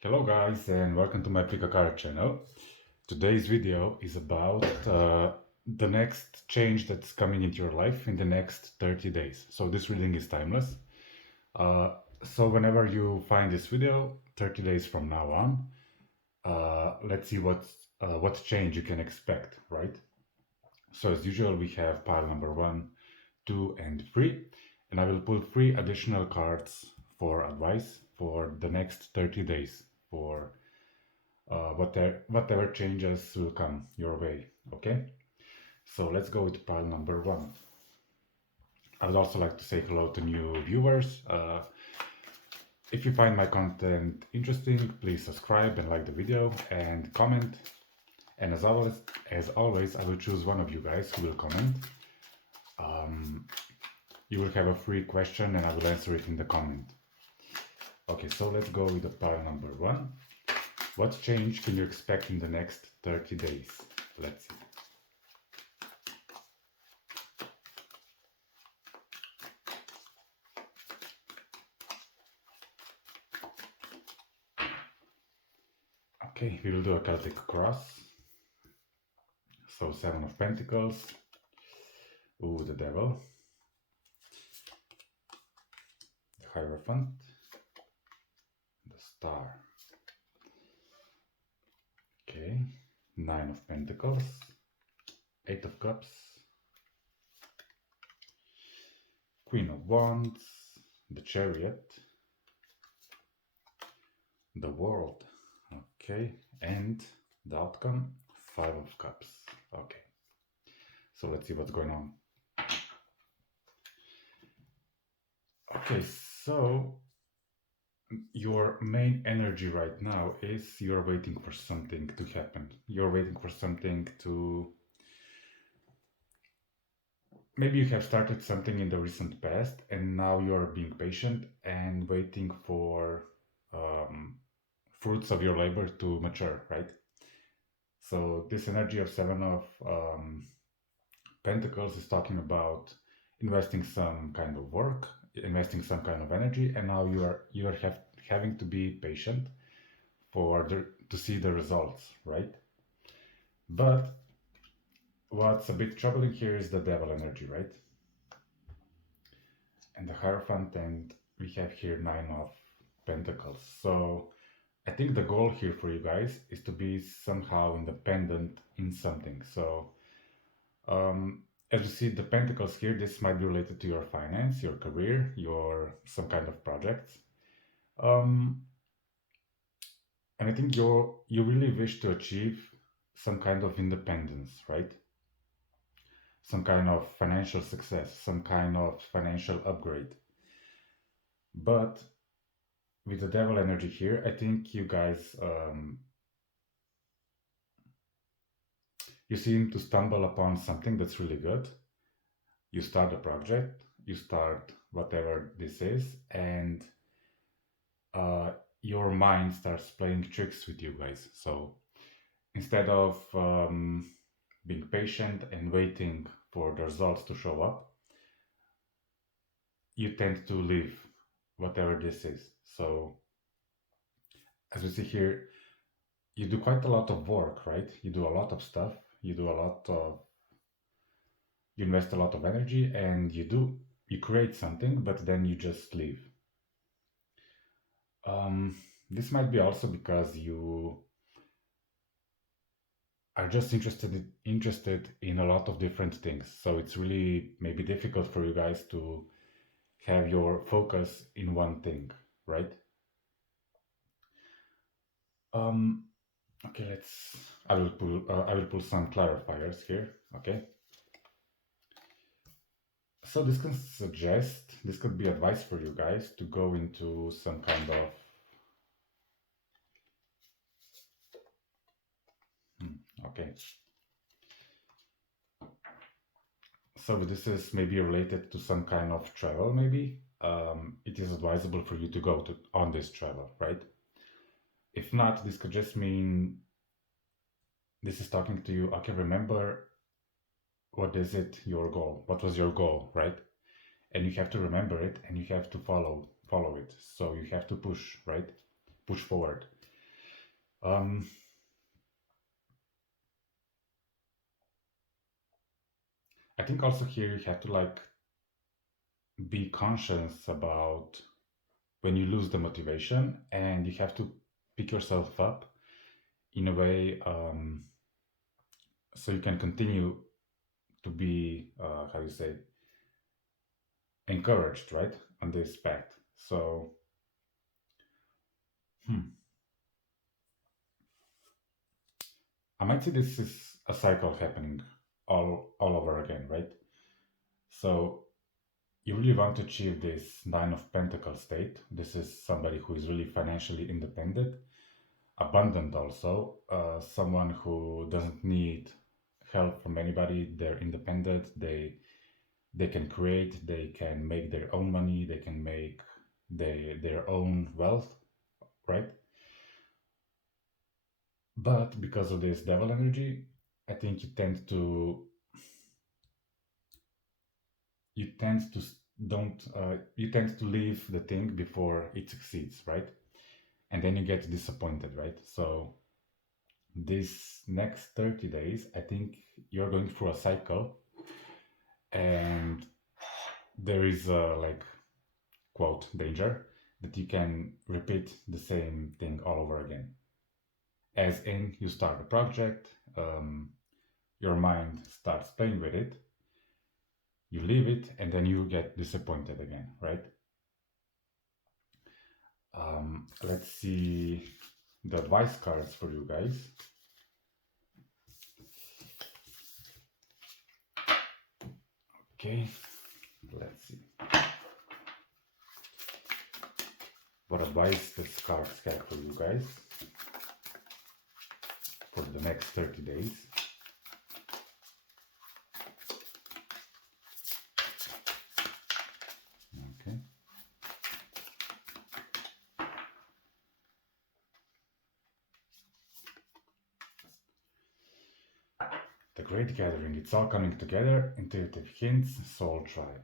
Hello guys and welcome to my Pick a Card channel. Today's video is about the next change that's coming into your life in the next 30 days. So this reading is timeless. Uh, so whenever you find this video, 30 days from now on, let's see what change you can expect, right? So as usual, we have pile number 1, 2, and 3, and I will pull 3 additional cards for advice for the next 30 days for whatever changes will come your way. Okay, so let's go with pile number 1. I would also like to say hello to new viewers. If you find my content interesting, please subscribe and like the video and comment. And as always, I will choose one of you guys who will comment. You will have a free question and I will answer it in the comment. Okay, so let's go with the pile number 1. What change can you expect in the next 30 days? Let's see. Okay, we will do a Celtic cross. So 7 of Pentacles. Ooh, the Devil. The Hierophant. The Star. Okay, 9 of Pentacles. 8 of Cups. Queen of Wands. The Chariot. The World. Okay, and the outcome, 5 of Cups. Okay, so let's see what's going on. Okay, so your main energy right now is you're waiting for something to happen. You're waiting for something to... Maybe you have started something in the recent past and now you're being patient and waiting for fruits of your labor to mature, right? So this energy of 7 of Pentacles is talking about investing some kind of work, investing some kind of energy, and now you are having to be patient to see the results, right? But what's a bit troubling here is the Devil energy, right? And the Hierophant, and we have here 9 of Pentacles. So I think the goal here for you guys is to be somehow independent in something. So as you see the Pentacles here, this might be related to your finance, your career, your some kind of projects. And I think you really wish to achieve some kind of independence, right? Some kind of financial success, some kind of financial upgrade. But with the Devil energy here, I think you guys you seem to stumble upon something that's really good. You start a project, you start whatever this is, and your mind starts playing tricks with you guys. So instead of being patient and waiting for the results to show up, you tend to leave whatever this is. So as we see here, you do quite a lot of work, right? You do a lot of stuff, you invest a lot of energy, and you create something, but then you just leave. This might be also because you are just interested in a lot of different things. So it's really maybe difficult for you guys to have your focus in one thing, right? Okay, I will pull some clarifiers here. Okay. So this could be advice for you guys to go into some kind of okay. So this is maybe related to some kind of travel, maybe. It is advisable for you to go on this travel, right? If not, this could just mean this is talking to you. Okay, remember what is it, your goal? What was your goal, right? And you have to remember it and you have to follow it. So you have to push, right? Push forward. Um, I think also here you have to like be conscious about when you lose the motivation, and you have to pick yourself up in a way, so you can continue to be, how you say, encouraged, right, on this path. So, hmm, I might say this is a cycle happening all over again, right? So you really want to achieve this Nine of Pentacles state. This is somebody who is really financially independent, abundant also, someone who doesn't need help from anybody. They're independent. They can create. They can make their own money. They can make their own wealth, right? But because of this devil energy, I think you tend to don't you tend to leave the thing before it succeeds, right? And then you get disappointed, right? So this next 30 days, I think you're going through a cycle, and there is a like quote danger that you can repeat the same thing all over again. As in, you start a project, your mind starts playing with it, you leave it, and then you get disappointed again, right? Let's see the advice cards for you guys. Okay, let's see what advice this cards have for you guys for the next 30 days. Okay. The Great Gathering, it's all coming together, intuitive hints, soul tribe.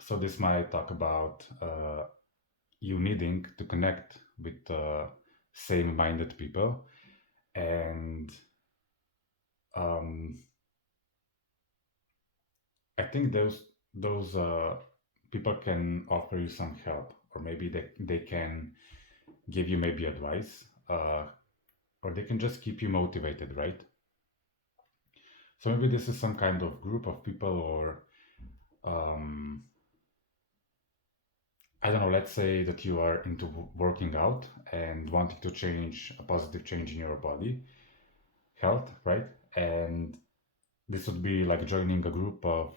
So this might talk about you needing to connect with same-minded people, and um, I think those people can offer you some help, or maybe they can give you maybe advice, or they can just keep you motivated, right? So maybe this is some kind of group of people, or um, I don't know, let's say that you are into working out and wanting to change a positive change in your body, health, right? And this would be like joining a group of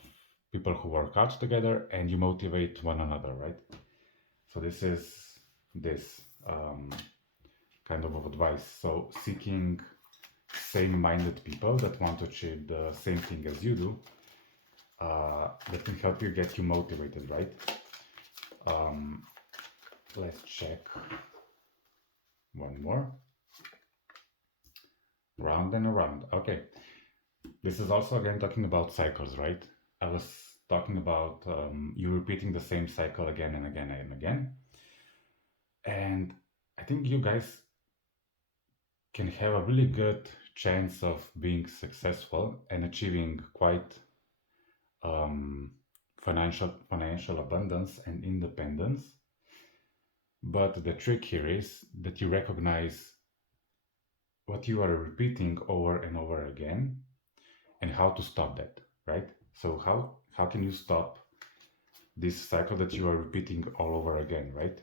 people who work out together and you motivate one another, right? So this is this kind of advice. So seeking same-minded people that want to achieve the same thing as you do, that can help you get you motivated, right? Um, let's check one more. Round and around. Okay. This is also again talking about cycles, right? I was talking about you repeating the same cycle again and again and again. And I think you guys can have a really good chance of being successful and achieving quite um, financial abundance and independence. But the trick here is that you recognize what you are repeating over and over again and how to stop that, right? So how can you stop this cycle that you are repeating all over again, right?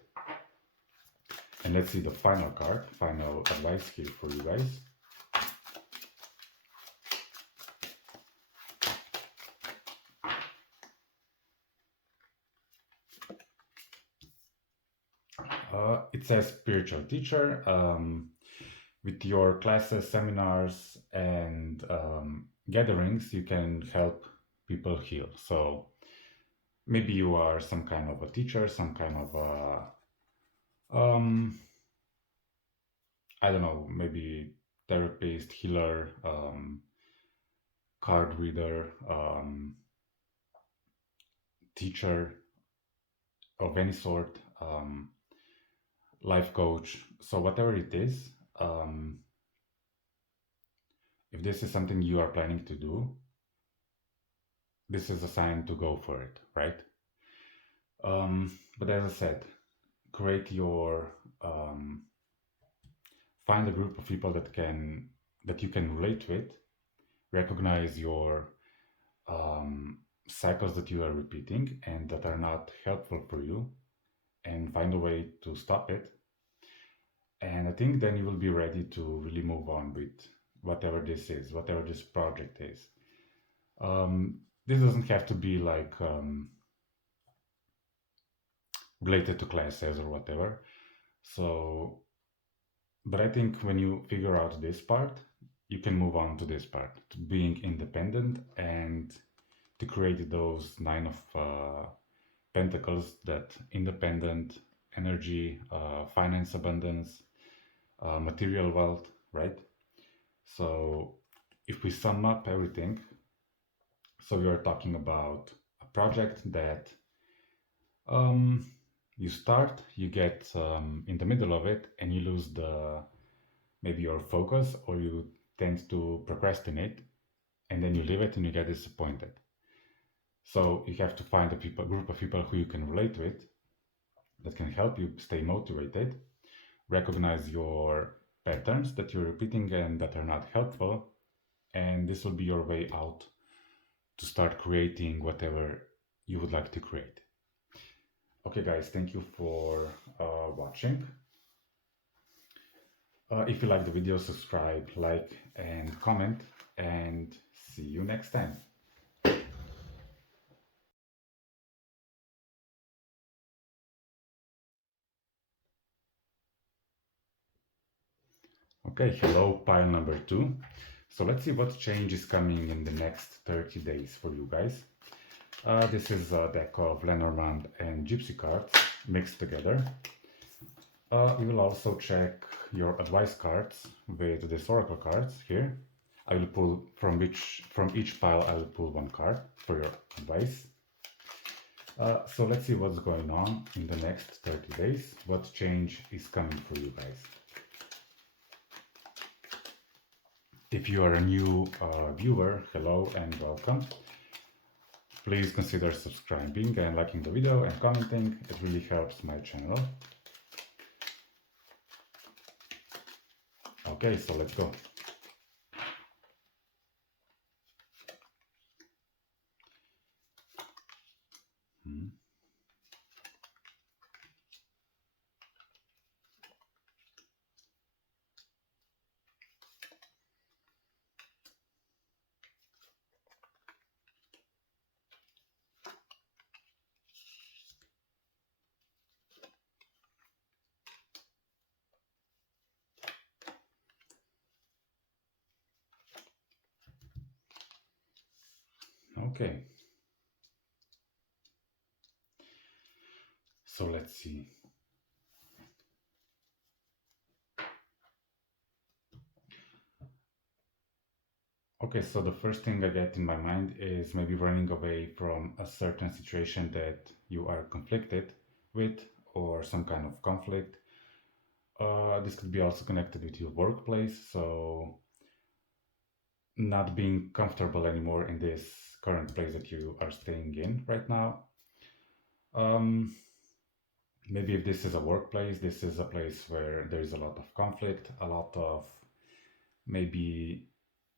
And let's see the final card, final advice here for you guys. It says spiritual teacher. With your classes, seminars, and gatherings, you can help people heal. So maybe you are some kind of a teacher, some kind of a, I don't know, maybe therapist, healer, card reader, teacher of any sort, life coach. So whatever it is, um, if this is something you are planning to do, this is a sign to go for it, right? But as I said, create your find a group of people that you can relate with, recognize your um, cycles that you are repeating and that are not helpful for you, and find a way to stop it. And I think then you will be ready to really move on with whatever this is, whatever this project is. This doesn't have to be like related to classes or whatever. So, but I think when you figure out this part, you can move on to this part, to being independent and to create those nine of pentacles, that independent energy, finance abundance, material wealth, right? So if we sum up everything, so we are talking about a project that um, you start, you get in the middle of it, and you lose the maybe your focus, or you tend to procrastinate, and then you leave it and you get disappointed. So you have to find a group of people who you can relate with, that can help you stay motivated, recognize your patterns that you're repeating and that are not helpful, and this will be your way out to start creating whatever you would like to create. Okay, guys, thank you for watching. If you like the video, subscribe, like, and comment, and see you next time. Okay, hello, pile number 2. So let's see what change is coming in the next 30 days for you guys. This is a deck of Lenormand and Gypsy cards mixed together. We will also check your advice cards with these oracle cards here. I will pull from each pile. I will pull one card for your advice. So let's see what's going on in the next 30 days. What change is coming for you guys? If you are a new viewer, hello and welcome. Please consider subscribing and liking the video and commenting. It really helps my channel. Okay, so let's go. Okay. So let's see. Okay, so the first thing I get in my mind is maybe running away from a certain situation that you are conflicted with, or some kind of conflict. This could be also connected with your workplace, so not being comfortable anymore in this current place that you are staying in right now. Maybe if this is a workplace, this is a place where there is a lot of conflict, a lot of maybe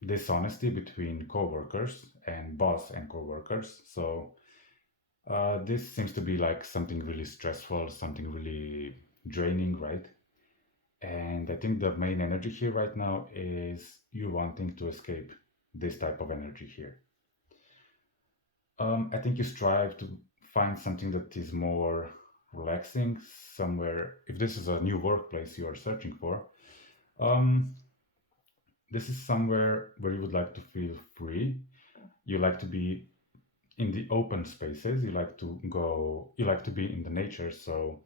dishonesty between co-workers and boss and co-workers. So this seems to be like something really stressful, something really draining, right? And I think the main energy here right now is you wanting to escape this type of energy here. I think you strive to find something that is more relaxing somewhere. If this is a new workplace you are searching for, this is somewhere where you would like to feel free. You like to be in the open spaces. You like to be in the nature. So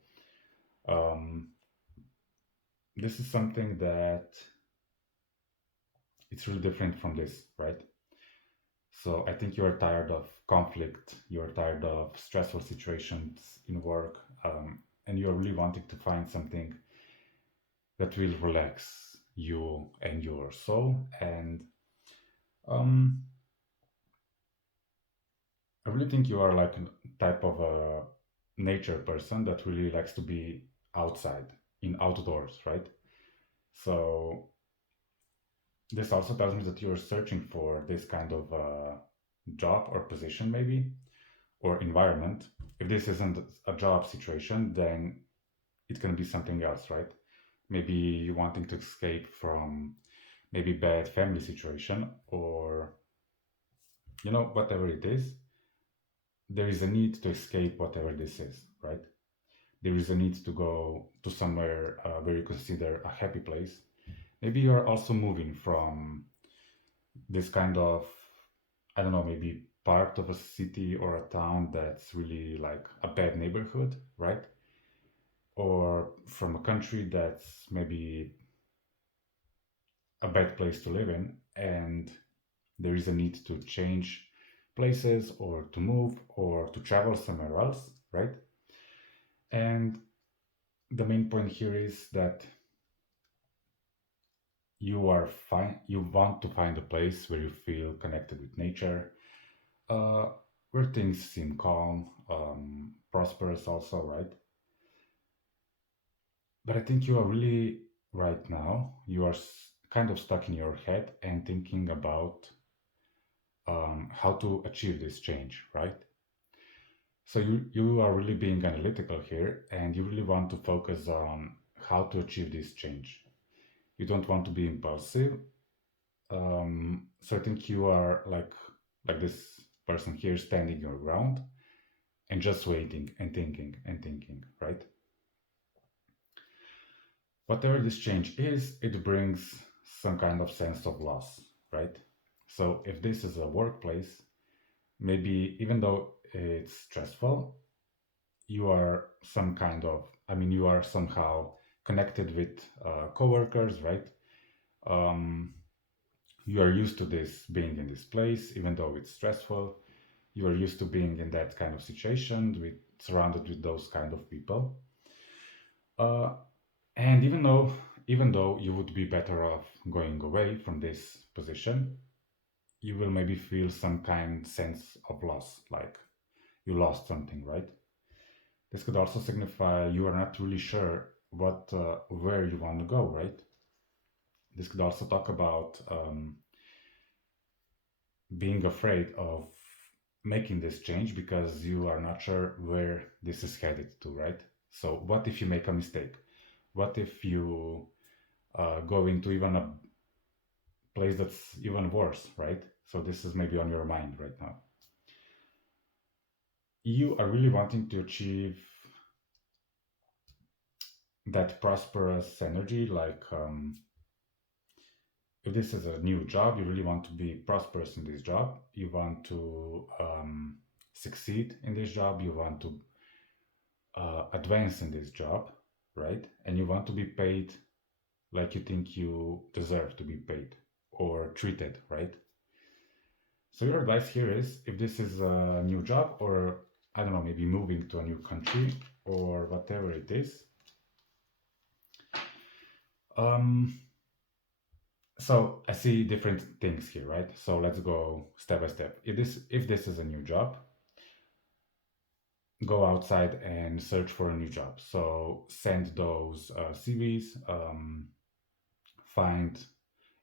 this is something that it's really different from this, right? So I think you're tired of conflict, you're tired of stressful situations in work, and you're really wanting to find something that will relax you and your soul. And um, I really think you are like a type of a nature person that really likes to be outside, in outdoors, right? So this also tells me that you're searching for this kind of job or position, maybe, or environment. If this isn't a job situation, then it can be something else, right? Maybe you wanting to escape from maybe bad family situation, or whatever it is. There is a need to escape whatever this is, right? There is a need to go to somewhere where you consider a happy place. Maybe you're also moving from this kind of, I don't know, maybe part of a city or a town that's really like a bad neighborhood, right? Or from a country that's maybe a bad place to live in, and there is a need to change places or to move or to travel somewhere else, right? And the main point here is that you want to find a place where you feel connected with nature, uh, where things seem calm, prosperous also, right? But I think you are really, right now, you are kind of stuck in your head and thinking about how to achieve this change, right? So you are really being analytical here, and you really want to focus on how to achieve this change. You don't want to be impulsive. So I think you are like this person here standing your ground and just waiting and thinking, right? Whatever this change is, it brings some kind of sense of loss, right? So if this is a workplace, maybe even though it's stressful, you are you are somehow connected with coworkers, right? Um, you are used to this being in this place, even though it's stressful. You are used to being in that kind of situation, with surrounded with those kind of people. Uh, and even though you would be better off going away from this position, you will maybe feel some kind sense of loss, like you lost something, right? This could also signify you are not really sure where you want to go, right? This could also talk about being afraid of making this change because you are not sure where this is headed to, right? So, what if you make a mistake? What if you go into even a place that's even worse, right? So, this is maybe on your mind right now. You are really wanting to achieve that prosperous energy, like if this is a new job, you really want to be prosperous in this job. You want to succeed in this job. You want to advance in this job, right? And you want to be paid like you think you deserve to be paid or treated, right? So your advice here is if this is a new job or I don't know, maybe moving to a new country or whatever it is. Um, so I see different things here, right? So let's go step by step. If this is a new job, go outside and search for a new job. So send those CVs, find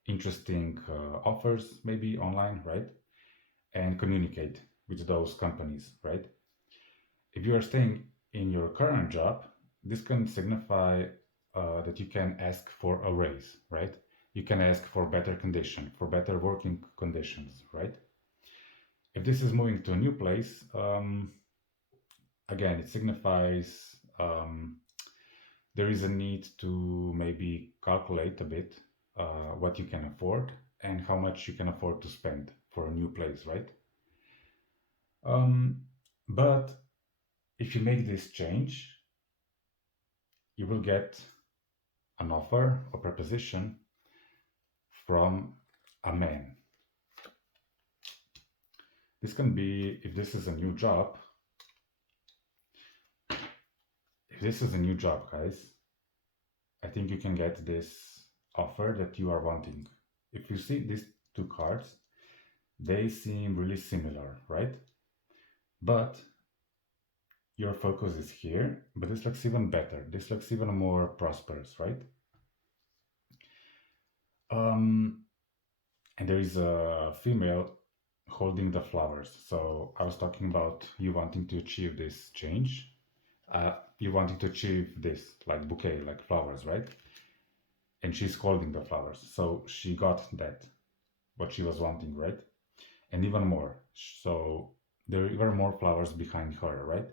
interesting offers maybe online, right? And communicate with those companies, right? If you are staying in your current job, this can signify that you can ask for a raise, right? You can ask for better condition, for better working conditions, right? If this is moving to a new place, again, it signifies there is a need to maybe calculate a bit what you can afford and how much you can afford to spend for a new place, right? Um, but if you make this change, you will get an offer or proposition from a man. This can be, if this is a new job, if this is a new job, guys, I think you can get this offer that you are wanting. If you see these two cards, they seem really similar, right? But your focus is here, but this looks even better. This looks even more prosperous, right? Um, and there is a female holding the flowers. So I was talking about you wanting to achieve this change. You wanting to achieve this, like bouquet, like flowers, right? And she's holding the flowers. So she got that, what she was wanting, right? And even more. So there are even more flowers behind her, right?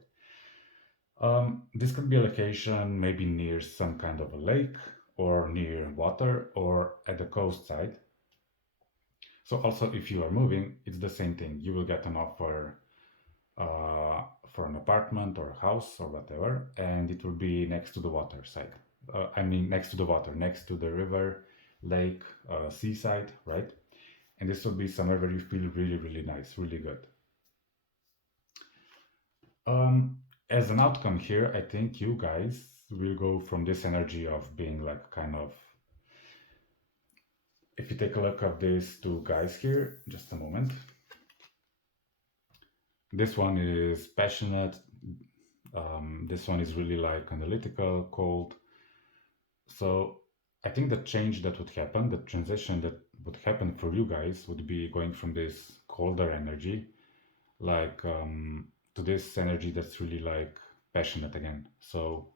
This could be a location maybe near some kind of a lake or near water or at the coast side. So also if you are moving, it's the same thing. You will get an offer for an apartment or a house or whatever, and it will be next to the water side. I mean, next to the water, next to the river, lake, seaside, right? And this will be somewhere where you feel really, really nice, really good. Um, as an outcome here, I think you guys will go from this energy of being like kind of. If you take a look at these two guys here, just a moment. This one is passionate. This one is really like analytical, cold. So I think the change that would happen, the transition that would happen for you guys would be going from this colder energy, like to this energy that's really like passionate again. So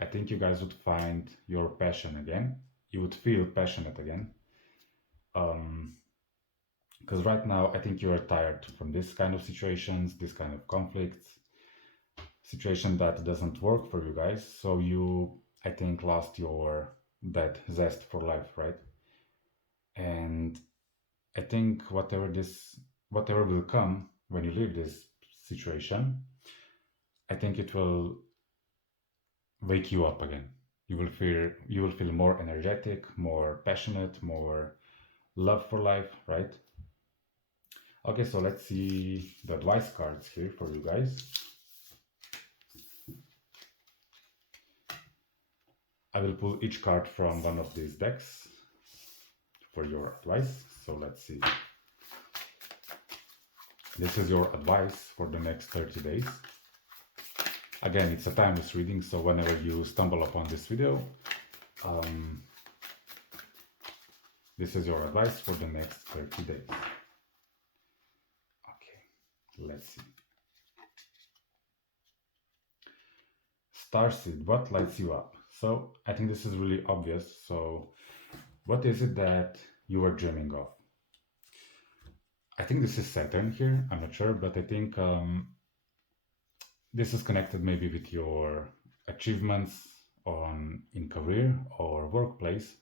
I think you guys would find your passion again. You would feel passionate again. Because right now I think you are tired from this kind of situations, this kind of conflicts, situation that doesn't work for you guys. So you, I think, lost your that zest for life, right? And I think whatever will come when you leave this situation, I think it will wake you up again. You will feel more energetic, more passionate, more love for life, right? Okay, so let's see the advice cards here for you guys. I will pull each card from one of these decks for your advice. So let's see. This is your advice for the next 30 days. Again, it's a timeless reading, so whenever you stumble upon this video, this is your advice for the next 30 days. Okay, let's see. Starseed, what lights you up? So I think this is really obvious. So what is it that you are dreaming of? I think this is Saturn here. I'm not sure, but I think this is connected maybe with your achievements in career or workplace.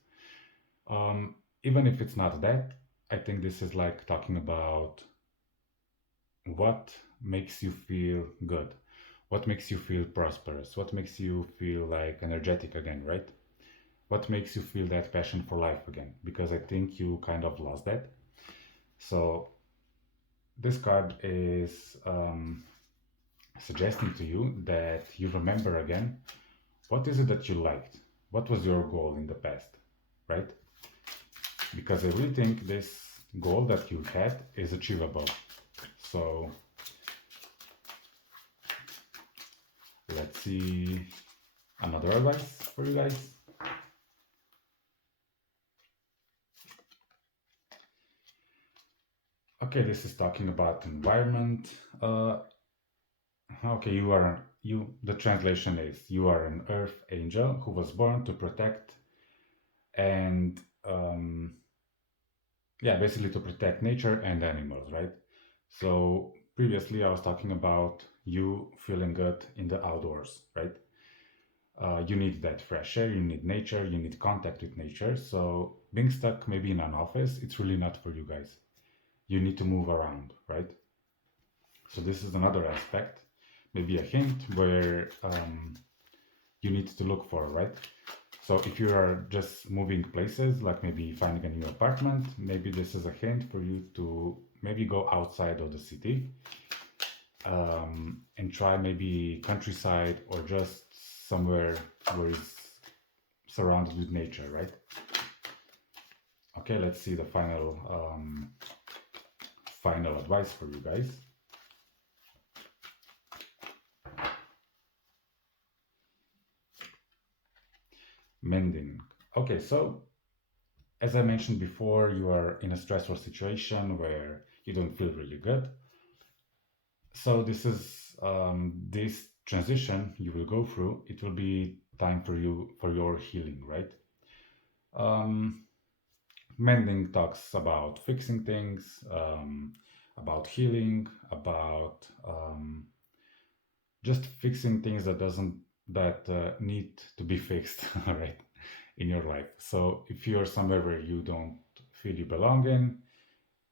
Even if it's not that, I think this is like talking about what makes you feel good, what makes you feel prosperous, what makes you feel like energetic again, right? What makes you feel that passion for life again? Because I think you kind of lost that. So this card is suggesting to you that you remember again what is it that you liked, what was your goal in the past, right? Because I really think this goal that you had is achievable. So let's see another advice for you guys. Okay, this is talking about environment. Okay, the translation is you are an earth angel who was born to protect and basically to protect nature and animals, right? So previously I was talking about you feeling good in the outdoors, right? You need that fresh air, you need nature, you need contact with nature. So being stuck maybe in an office, it's really not for you guys. You need to move around, right? So this is another aspect, maybe a hint where you need to look for, right? So if you are just moving places, like maybe finding a new apartment, maybe this is a hint for you to maybe go outside of the city and try maybe countryside or just somewhere where it's surrounded with nature, right? Okay, let's see the final advice for you guys. Mending. Okay, so as I mentioned before, you are in a stressful situation where you don't feel really good. So this transition you will go through. It will be time for you for your healing, right? Um, Mending talks about fixing things, about healing, about just fixing things that need to be fixed, right, in your life. So if you're somewhere where you don't feel you belong in,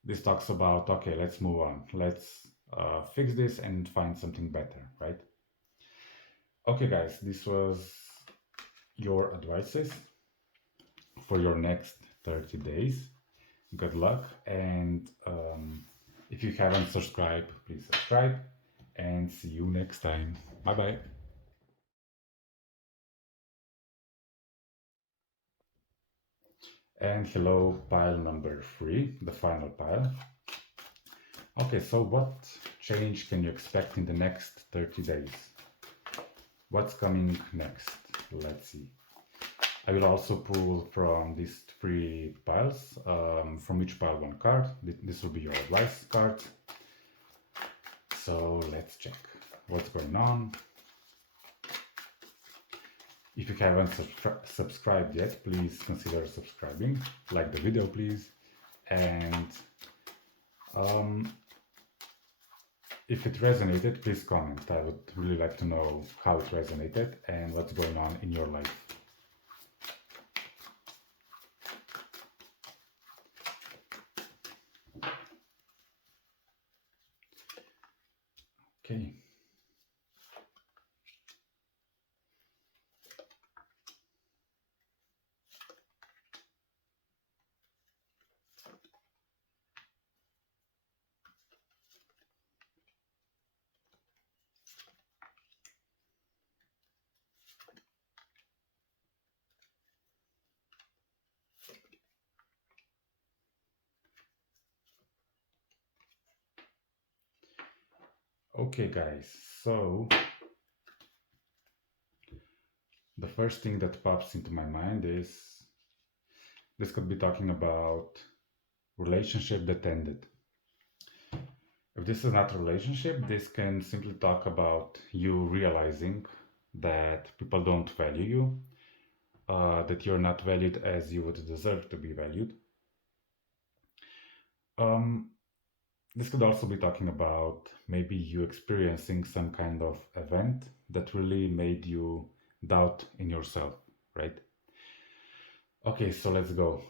this talks about, okay, let's move on. Let's fix this and find something better, right? Okay, guys, this was your advices for your next 30 days. Good luck. And if you haven't subscribed, please subscribe. And see you next time. Bye bye. And hello, pile number 3, the final pile. Okay, so what change can you expect in the next 30 days? What's coming next? Let's see. I will also pull from these 3 piles, from each pile 1 card. This will be your advice card. So let's check what's going on. If you haven't subscribed yet, please consider subscribing. Like the video, please. And if it resonated, please comment. I would really like to know how it resonated and what's going on in your life. Okay. Okay, guys, so the first thing that pops into my mind is this could be talking about relationship that ended. If this is not a relationship, this can simply talk about you realizing that people don't value you, that you're not valued as you would deserve to be valued. Um, this could also be talking about maybe you experiencing some kind of event that really made you doubt in yourself, right? Okay, so let's go.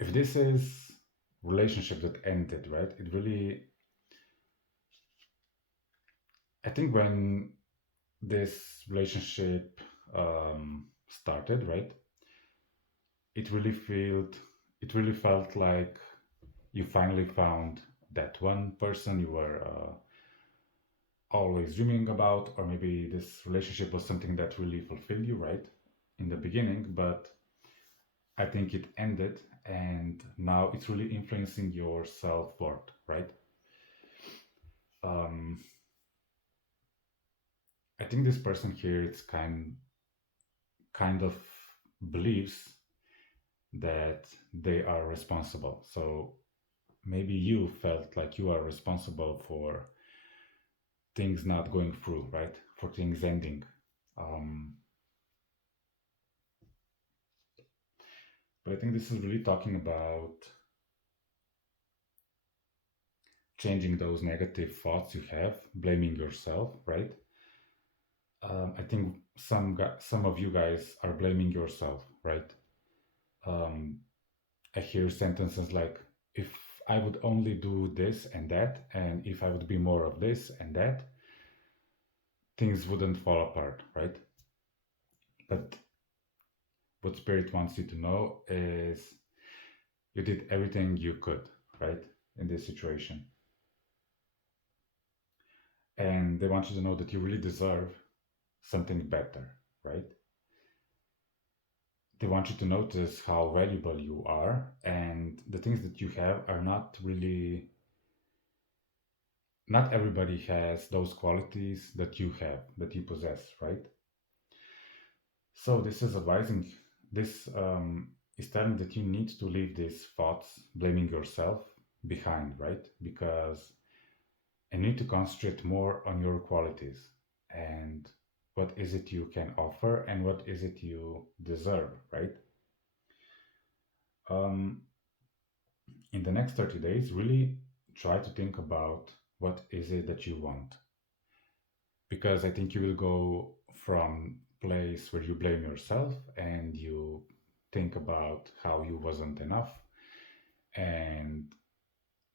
If this is relationship that ended, right? It really, I think when this relationship started, right? It really felt, it really felt like you finally found that one person you were always dreaming about, or maybe this relationship was something that really fulfilled you, right? In the beginning, but I think it ended and now it's really influencing your self-worth, right? Um, I think this person here it's kind of believes that they are responsible. So maybe you felt like you are responsible for things not going through, right? For things ending. Um, but I think this is really talking about changing those negative thoughts you have, blaming yourself, right? I think some of you guys are blaming yourself, right? Um, I hear sentences like, if I would only do this and that, and if I would be more of this and that, things wouldn't fall apart, right? But what Spirit wants you to know is you did everything you could, right, in this situation. And they want you to know that you really deserve something better, right? They want you to notice how valuable you are, and the things that you have are not really, not everybody has those qualities that you have, that you possess, right? So this is advising, this is telling that you need to leave these thoughts blaming yourself behind, right? Because you need to concentrate more on your qualities and what is it you can offer and what is it you deserve, right? Um, in the next 30 days, really try to think about what is it that you want. Because I think you will go from place where you blame yourself and you think about how you wasn't enough and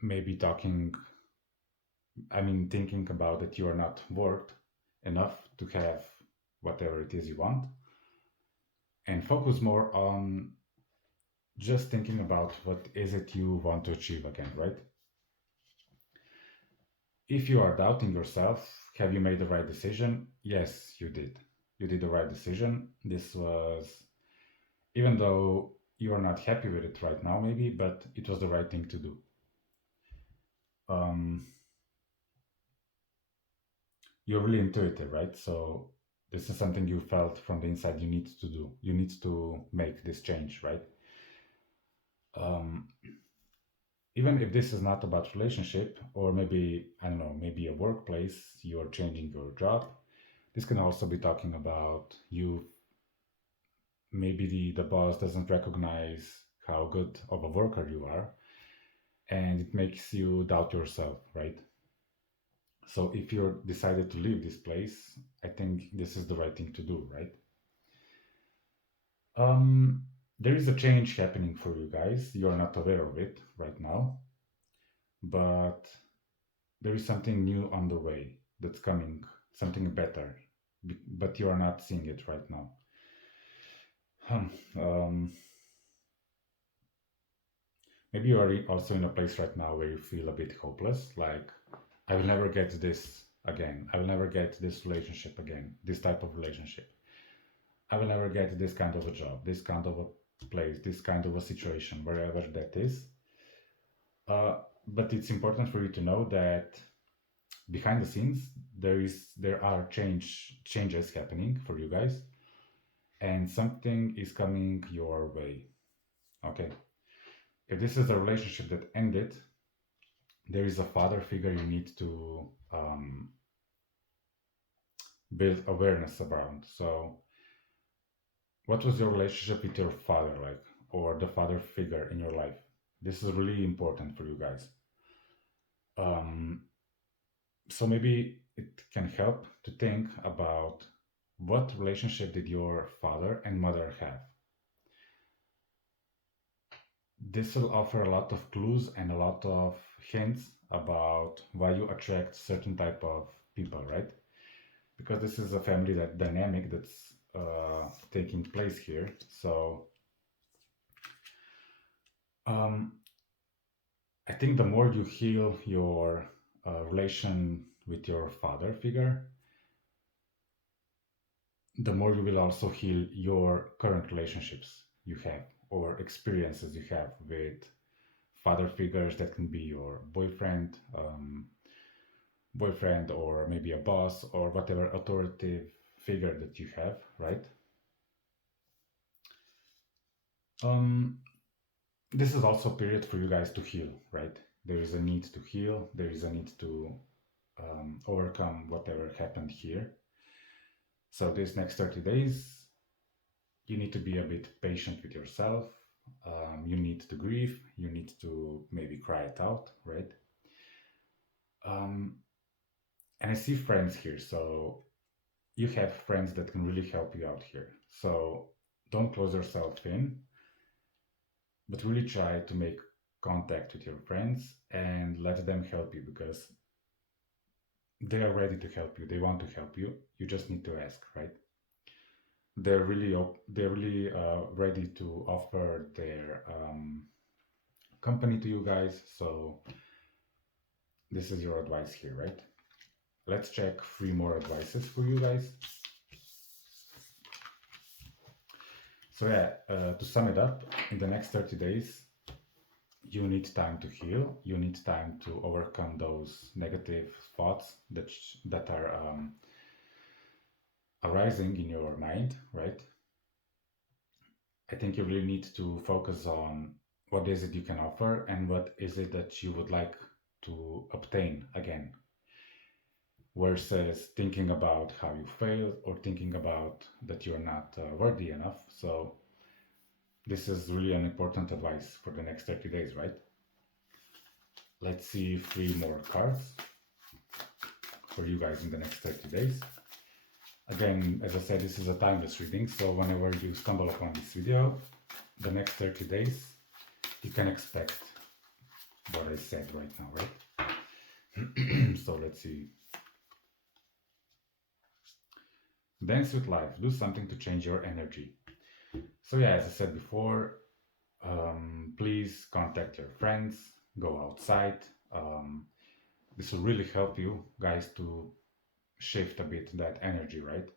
maybe thinking about that you are not worth enough to have whatever it is you want, and focus more on just thinking about what is it you want to achieve again, right? If you are doubting yourself, have you made the right decision? Yes, you did. You did the right decision. This was, even though you are not happy with it right now, maybe, but it was the right thing to do. Um, you're really intuitive, right? So this is something you felt from the inside you need to do. You need to make this change, right? Um, even if this is not about relationship, or maybe, I don't know, maybe a workplace, you're changing your job. This can also be talking about you, maybe the boss doesn't recognize how good of a worker you are, and it makes you doubt yourself, right? So if you're decided to leave this place, I think this is the right thing to do, right? Um, there is a change happening for you guys. You're not aware of it right now, but there is something new on the way that's coming, something better, but you are not seeing it right now. Hmm. Um, maybe you are also in a place right now where you feel a bit hopeless, like, I will never get this again. I will never get this relationship again, this type of relationship. I will never get this kind of a job, this kind of a place, this kind of a situation, wherever that is. But it's important for you to know that behind the scenes, there are changes happening for you guys, and something is coming your way. Okay. If this is a relationship that ended, there is a father figure you need to build awareness around. So, what was your relationship with your father like, or the father figure in your life? This is really important for you guys. Um, so maybe it can help to think about what relationship did your father and mother have. This will offer a lot of clues and a lot of hints about why you attract certain type of people, right? Because this is a family that dynamic that's taking place here. So um, I think the more you heal your relation with your father figure, the more you will also heal your current relationships you have or experiences you have with father figures. That can be your boyfriend, or maybe a boss, or whatever authoritative figure that you have, right? Um, this is also a period for you guys to heal, right? There is a need to heal. There is a need to overcome whatever happened here. So these next 30 days, you need to be a bit patient with yourself. You need to grieve. You need to maybe cry it out, right? Um, and I see friends here. So you have friends that can really help you out here. So don't close yourself in, but really try to make contact with your friends and let them help you, because they are ready to help you. They want to help you. You just need to ask, right? They're really ready to offer their company to you guys. So this is your advice here, right? Let's check 3 more advices for you guys. So yeah, to sum it up, in the next 30 days, you need time to heal. You need time to overcome those negative thoughts that are arising in your mind, right? I think you really need to focus on what is it you can offer and what is it that you would like to obtain again, versus thinking about how you failed or thinking about that you're not worthy enough. So this is really an important advice for the next 30 days, right? Let's see three more cards for you guys in the next 30 days. Again, as I said, this is a timeless reading, so whenever you stumble upon this video, the next 30 days, you can expect what I said right now, right? So let's see. Dance with life. Do something to change your energy. So yeah, as I said before, please contact your friends, go outside. This will really help you guys to shift a bit that energy, right?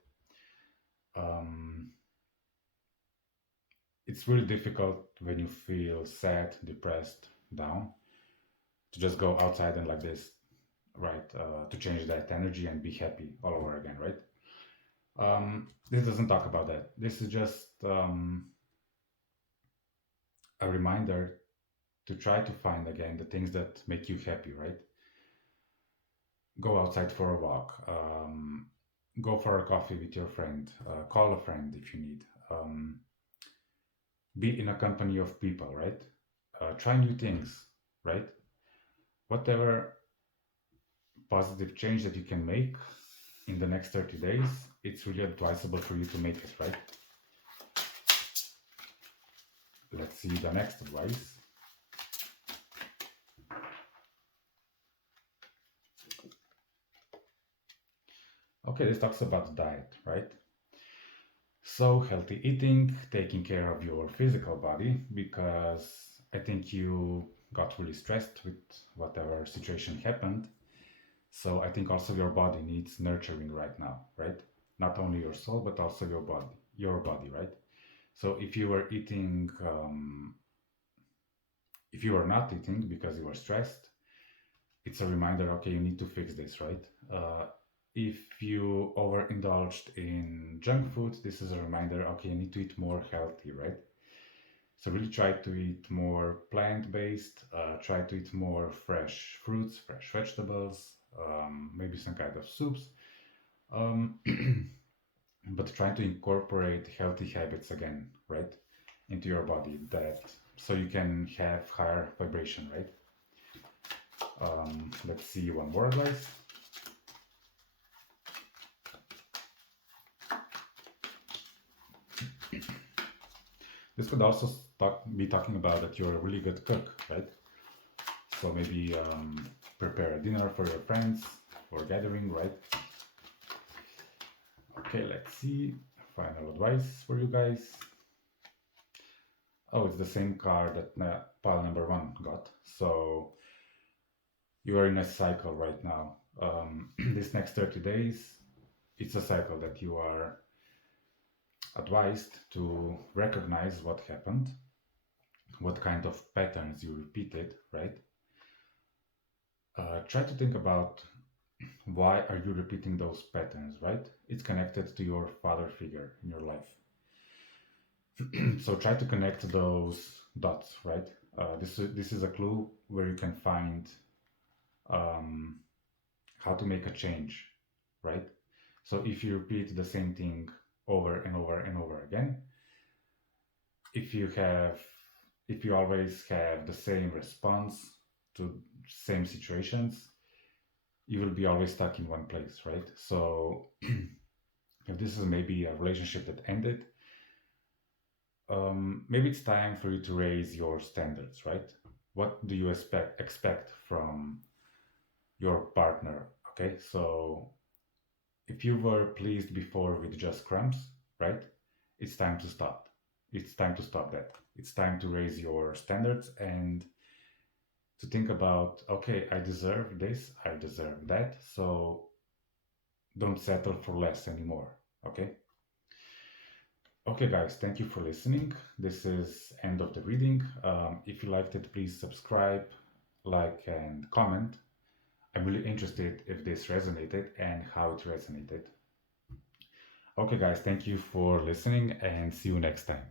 It's really difficult when you feel sad, depressed, down, to just go outside and like this, right? To change that energy and be happy all over again, right? This doesn't talk about that. This is just a reminder to try to find again the things that make you happy, right? Go outside for a walk, go for a coffee with your friend, call a friend if you need, be in a company of people, right? Try new things, right? Whatever positive change that you can make in the next 30 days, it's really advisable for you to make it, right? Let's see the next advice. Okay, this talks about diet, right? So, healthy eating, taking care of your physical body, because I think you got really stressed with whatever situation happened. So, I think also your body needs nurturing right now, right? Not only your soul, but also your body, right? So, if you were not eating because you were stressed, it's a reminder, okay, you need to fix this, right? If you overindulged in junk food, this is a reminder, okay, you need to eat more healthy, right? So really try to eat more plant-based, try to eat more fresh fruits, fresh vegetables, maybe some kind of soups, um, but try to incorporate healthy habits again, right, into your body, that so you can have higher vibration, right? Let's see one more advice. This could also be talking about that you're a really good cook, right? So maybe prepare a dinner for your friends or gathering, right? Okay, let's see. Final advice for you guys. Oh, it's the same card that pile number one got. So you are in a cycle right now. This next 30 days, it's a cycle that you are advised to recognize what happened, what kind of patterns you repeated, right? Try to think about why are you repeating those patterns, right? It's connected to your father figure in your life. So try to connect those dots, right? This is a clue where you can find um, how to make a change, right? So if you repeat the same thing over and over and over again, if you have if you always have the same response to same situations, you will be always stuck in one place, right? So if this is maybe a relationship that ended, maybe it's time for you to raise your standards, right? What do you expect from your partner? Okay, so if you were pleased before with just crumbs, right? It's time to stop. It's time to stop that. It's time to raise your standards and to think about, okay, I deserve this, I deserve that, so don't settle for less anymore, okay? Okay, guys, thank you for listening. This is end of the reading. If you liked it, please subscribe, like, and comment. I'm really interested if this resonated and how it resonated. Okay, guys, thank you for listening and see you next time.